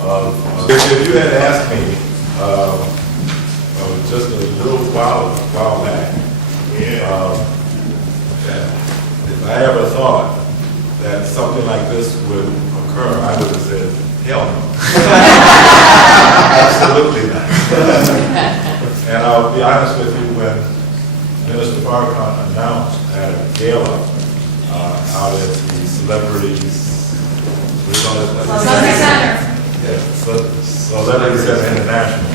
If you had asked me just a little while back, that if I ever thought that something like this would occur, I would have said, hell no. Absolutely not. And I'll be honest with you, when Minister Farrakhan announced at a gala out at the Celebrities, Celebrity Center International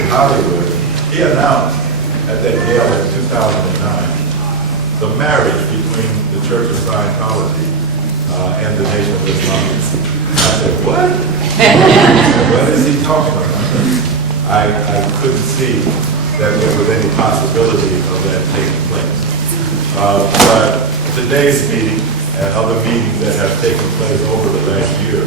in Hollywood, he announced at that gala in 2009 the marriage between the Church of Scientology and the Nation of Islam. I said, what? What is he talking about? I couldn't see that there was any possibility of that taking place. But today's meeting and other meetings that have taken place over the last year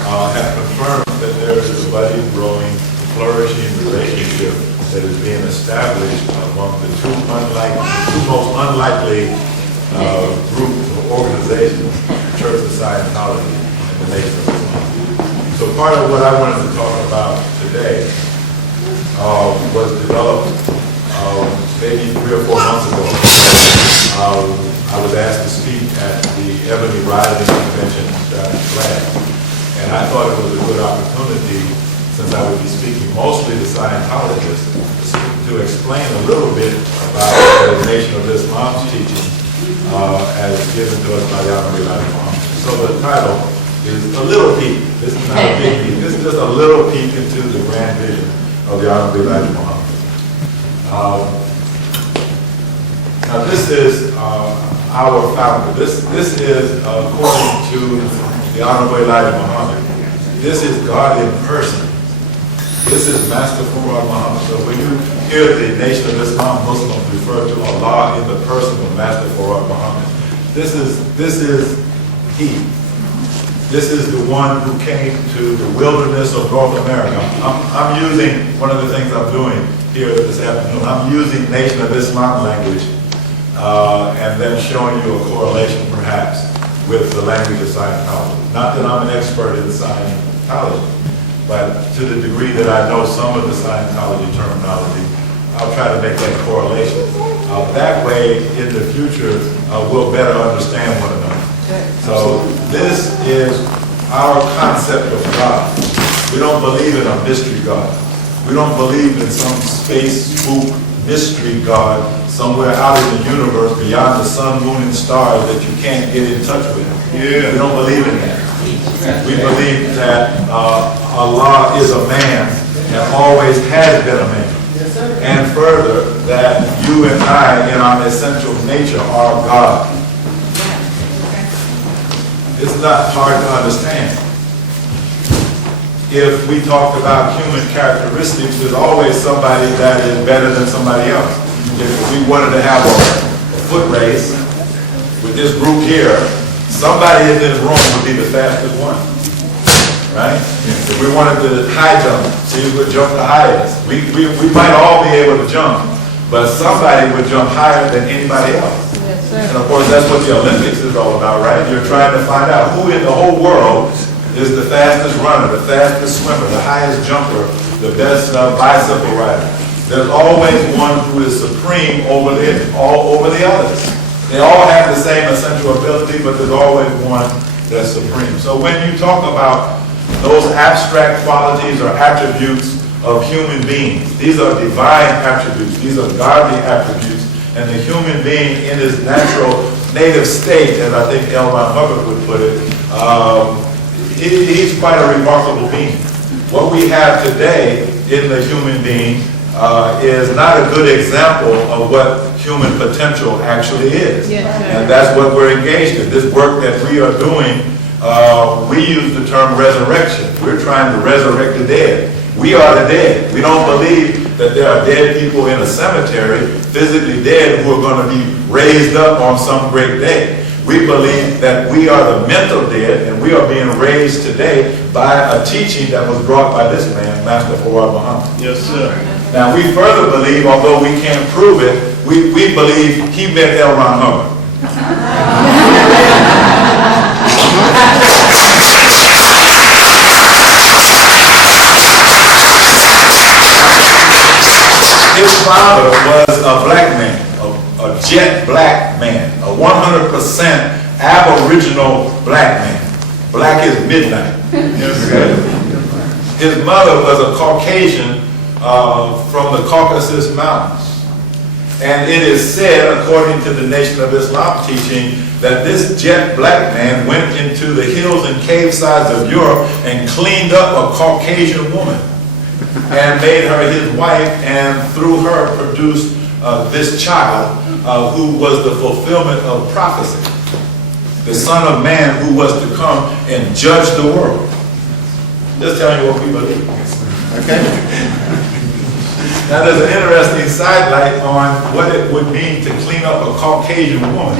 have confirmed that there is a budding, growing, flourishing relationship that is being established among the two most unlikely groups or organizations, the Church of Scientology and the Nation of Islam. So part of what I wanted to talk about today was developed maybe 3 or 4 months ago. I was asked to speak at the Ebony Rising Convention last, and I thought it was a good opportunity, since I would be speaking mostly to Scientologists, to explain a little bit about the Nation of Islam's teaching as given to us by the Honorable Elijah Muhammad. So the title is a little peek. This is not a big peek. This is just a little peek into the grand vision of the Honorable Elijah Muhammad. Now this is our founder. This is according to the Honorable Elijah Muhammad. This is God in person. This is Master Fard Muhammad. So when you hear the Nation of Islam Muslims refer to Allah in the person of Master Fard Muhammad, this is he. This is the one who came to the wilderness of North America. I'm using, one of the things I'm doing here this afternoon, I'm using Nation of Islam language and then showing you a correlation perhaps with the language of Scientology. Not that I'm an expert in Scientology, but to the degree that I know some of the Scientology terminology, I'll try to make that correlation. That way, in the future, we'll better understand one another. So this is our concept of God. We don't believe in a mystery God. We don't believe in some space spook mystery God somewhere out in the universe beyond the sun, moon, and stars that you can't get in touch with. Yeah. We don't believe in that. We believe that Allah is a man and always has been a man. And further, that you and I, in our essential nature, are God. It's not hard to understand. If we talk about human characteristics, there's always somebody that is better than somebody else. If we wanted to have a foot race with this group here, somebody in this room would be the fastest one, right? If we wanted to high jump, see who would jump the highest. We might all be able to jump, but somebody would jump higher than anybody else. And of course, that's what the Olympics is all about, right? You're trying to find out who in the whole world is the fastest runner, the fastest swimmer, the highest jumper, the best bicycle rider. There's always one who is supreme over the others. They all have the same essential ability, but there's always one that's supreme. So when you talk about those abstract qualities or attributes of human beings, these are divine attributes, these are godly attributes, and the human being in his natural native state, as I think L. Ron Hubbard would put it, he's quite a remarkable being. What we have today in the human being is not a good example of what human potential actually is. And that's what we're engaged in. This work that we are doing, we use the term resurrection. We're trying to resurrect the dead. We are the dead. We don't believe that there are dead people in a cemetery, physically dead, who are going to be raised up on some great day. We believe that we are the mental dead, and we are being raised today by a teaching that was brought by this man, Master Fard Muhammad. Yes, sir. Now, we further believe, although we can't prove it, we believe he met L. Ron Hubbard. His father was a black man, a jet black man, a 100% aboriginal black man. Black is midnight. His mother was a Caucasian from the Caucasus Mountains. And it is said, according to the Nation of Islam teaching, that this jet black man went into the hills and cave sides of Europe and cleaned up a Caucasian woman and made her his wife, and through her produced this child who was the fulfillment of prophecy, the Son of Man who was to come and judge the world. Just telling you what we believe. Okay? Now there's an interesting sidelight on what it would mean to clean up a Caucasian woman.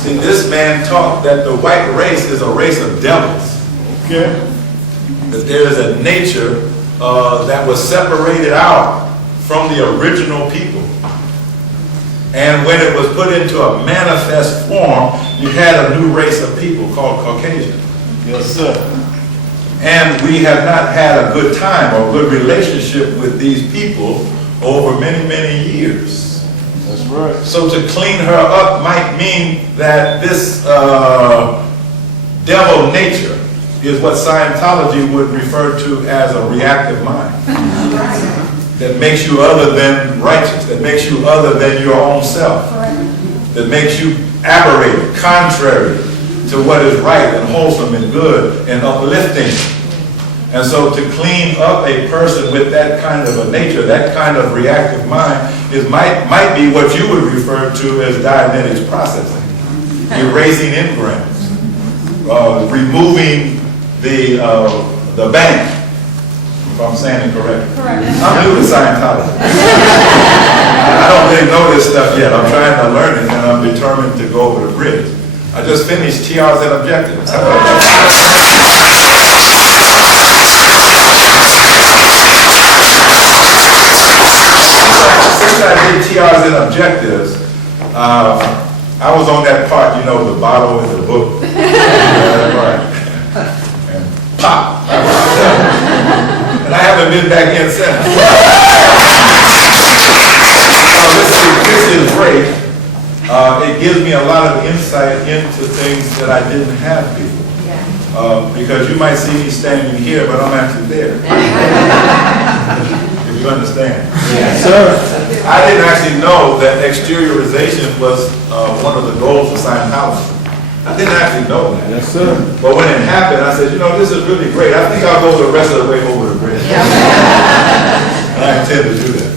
See, this man taught that the white race is a race of devils. Okay. That there is a nature that was separated out from the original people. And when it was put into a manifest form, you had a new race of people called Caucasian. Yes, sir. And we have not had a good time or good relationship with these people over many, many years. That's right. So to clean her up might mean that this devil nature is what Scientology would refer to as a reactive mind. That makes you other than righteous, that makes you other than your own self, that makes you aberrated, contrary to what is right and wholesome and good and uplifting. And so to clean up a person with that kind of a nature, that kind of reactive mind, might be what you would refer to as Dianetics processing, erasing engrams, removing the bank. If I'm saying it correctly. Correct. I'm new to Scientology. I don't really know this stuff yet. I'm trying to learn it, and I'm determined to go over the bridge. I just finished TRs and objectives. Since I did TRs and objectives, I was on that part, you know, the bottle in the book. Right. And pop. And I haven't been back in since. This is great. It gives me a lot of insight into things that I didn't have before. Because you might see me standing here, but I'm actually there. If you understand. Yes, sir. I didn't actually know that exteriorization was one of the goals of Scientology. I didn't actually know that. Yes, sir. But when it happened, I said, you know, this is really great. I think I'll go the rest of the way over the bridge. Yeah. And I intend to do that.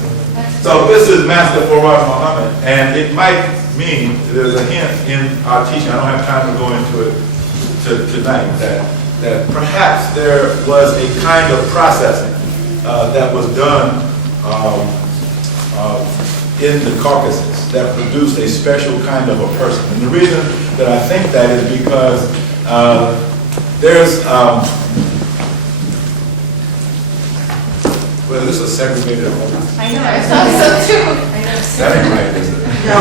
So this is Master Fawad Muhammad, and it might mean, there's a hint in our teaching, I don't have time to go into it tonight, that perhaps there was a kind of processing that was done in the Caucasus that produced a special kind of a person. And the reason that I think that is because there's, well, this is a segregated home. I know, I thought so too. That ain't right, is it? No.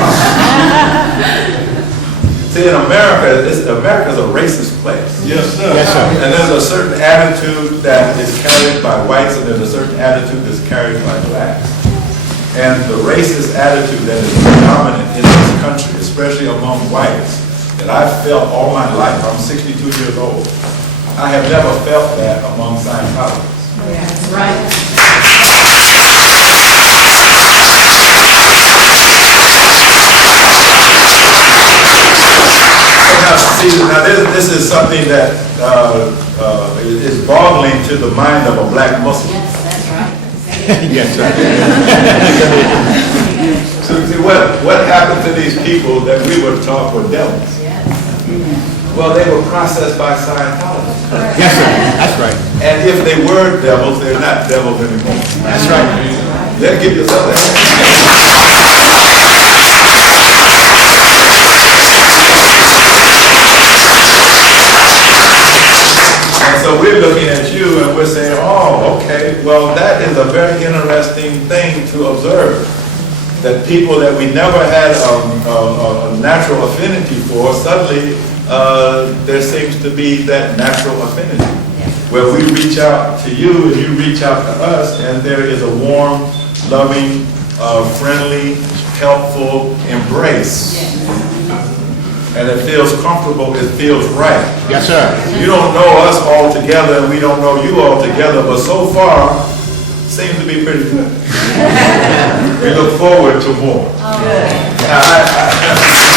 See, in America, America's a racist place. Yes, sir. Yes, sir. And there's a certain attitude that is carried by whites, and there's a certain attitude that's carried by blacks. And the racist attitude that is predominant in this country, especially among whites, that I've felt all my life, I'm 62 years old, I have never felt that among Scientologists. Yeah, that's right. Now this is something that is boggling to the mind of a black Muslim. Yes, that's right. Yes, sir. So see, what happened to these people that we were taught were devils? Yes. Well, they were processed by Scientology. Yes, sir. That's right. And if they were devils, they're not devils anymore. That's right. Let's give yourself that. So we're looking at you and we're saying, oh, okay, well, that is a very interesting thing to observe. that people that we never had a natural affinity for, suddenly there seems to be that natural affinity, where we reach out to you and you reach out to us, and there is a warm, loving, friendly, helpful embrace. And it feels comfortable, it feels right. Yes, sir. You don't know us all together and we don't know you all together, but so far, seems to be pretty good. We look forward to more. Good. I